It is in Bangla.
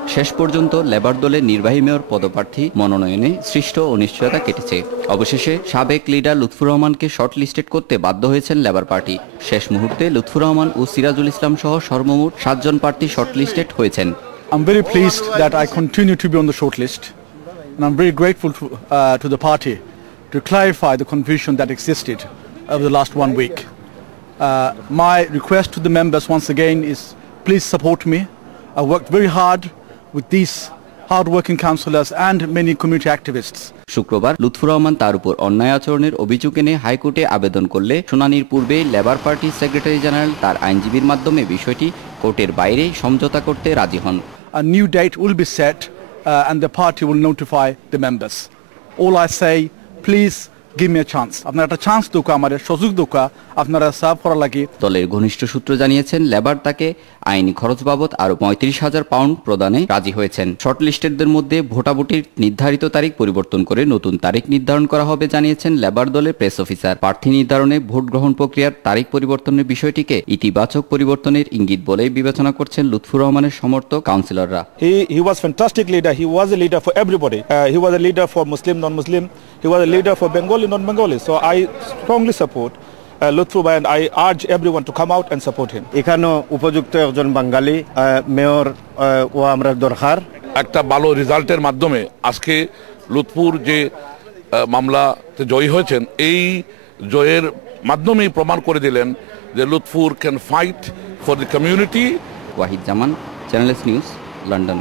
শেষ পর্যন্ত লেবার দলের নির্বাহী মেয়র পদপ্রার্থী মনোনয়নে সৃষ্ট অনিশ্চয়তা কেটেছে। অবশেষে সাবেক লিডার লুৎফুর রহমানকে শর্ট লিস্টেড করতে বাধ্য হয়েছেন লেবার পার্টি। শেষ মুহূর্তে লুৎফুর রহমান ও সিরাজুল ইসলাম সহ সর্বমোট 7 জন প্রার্থী শর্ট লিস্টেড হয়েছেন। I'm very pleased that I continue to be on the shortlist, and I'm very grateful to the party to clarify the confusion that existed over the last 1 week. My request to the members once again is please support me. I worked very hard with these hard-working councillors and many community activists. শুক্রবার লুৎফুর রহমান তার উপর অন্যায় আচরণের অভিযোগ এনে হাইকোর্টে আবেদন করলে শুনানির পূর্বে লেবার পার্টির সেক্রেটারি জেনারেল তার আইনজীবীর মাধ্যমে বিষয়টি কোর্টের বাইরে সমঝোতা করতে রাজি হন। A new date will be set and the party will notify the members. All I say, please give me a chance. আপনারা একটা চান্স দোকা আমাদের সুযোগ দোকা আপনারা সার্ভ করা লাগে। দলের ঘনিষ্ঠ সূত্র জানিয়েছেন লেবার তাকে আইনি খরচ বাবদ আরো 35,000 পাউন্ড প্রদানে রাজি হয়েছেন। শর্টলিস্টেডদের মধ্যে ভোটাভুটির নির্ধারিত তারিখ পরিবর্তন করে নতুন তারিখ নির্ধারণ করা হবে জানিয়েছেন লেবার দলের প্রেস অফিসার। প্রার্থী নির্ধারণে ভোট গ্রহণ প্রক্রিয়ার তারিখ পরিবর্তনের বিষয়টিকে ইতিবাচক পরিবর্তনের ইঙ্গিত বলেই বিবেচনা করছেন লুৎফুর রহমানের সমর্থক কাউন্সিলররা। He was fantastic leader. He was a leader for everybody. He was a leader for Muslim, non-Muslim. He was a leader for Bengali, non-Bengali. So I strongly support Lutfu Bhai, and I urge everyone to come out and support him. এখানেও উপযুক্ত একজন বাঙালি মেয়র ও আমরা দরকার। একটা ভালো রেজাল্টের মাধ্যমে আজকে লুৎফুর যে মামলাতে জয়ী হয়েছেন এই জয়ের মাধ্যমেই প্রমাণ করে দিলেন যে Lutfur can fight for the community. Wahid Zaman, channel S news, London.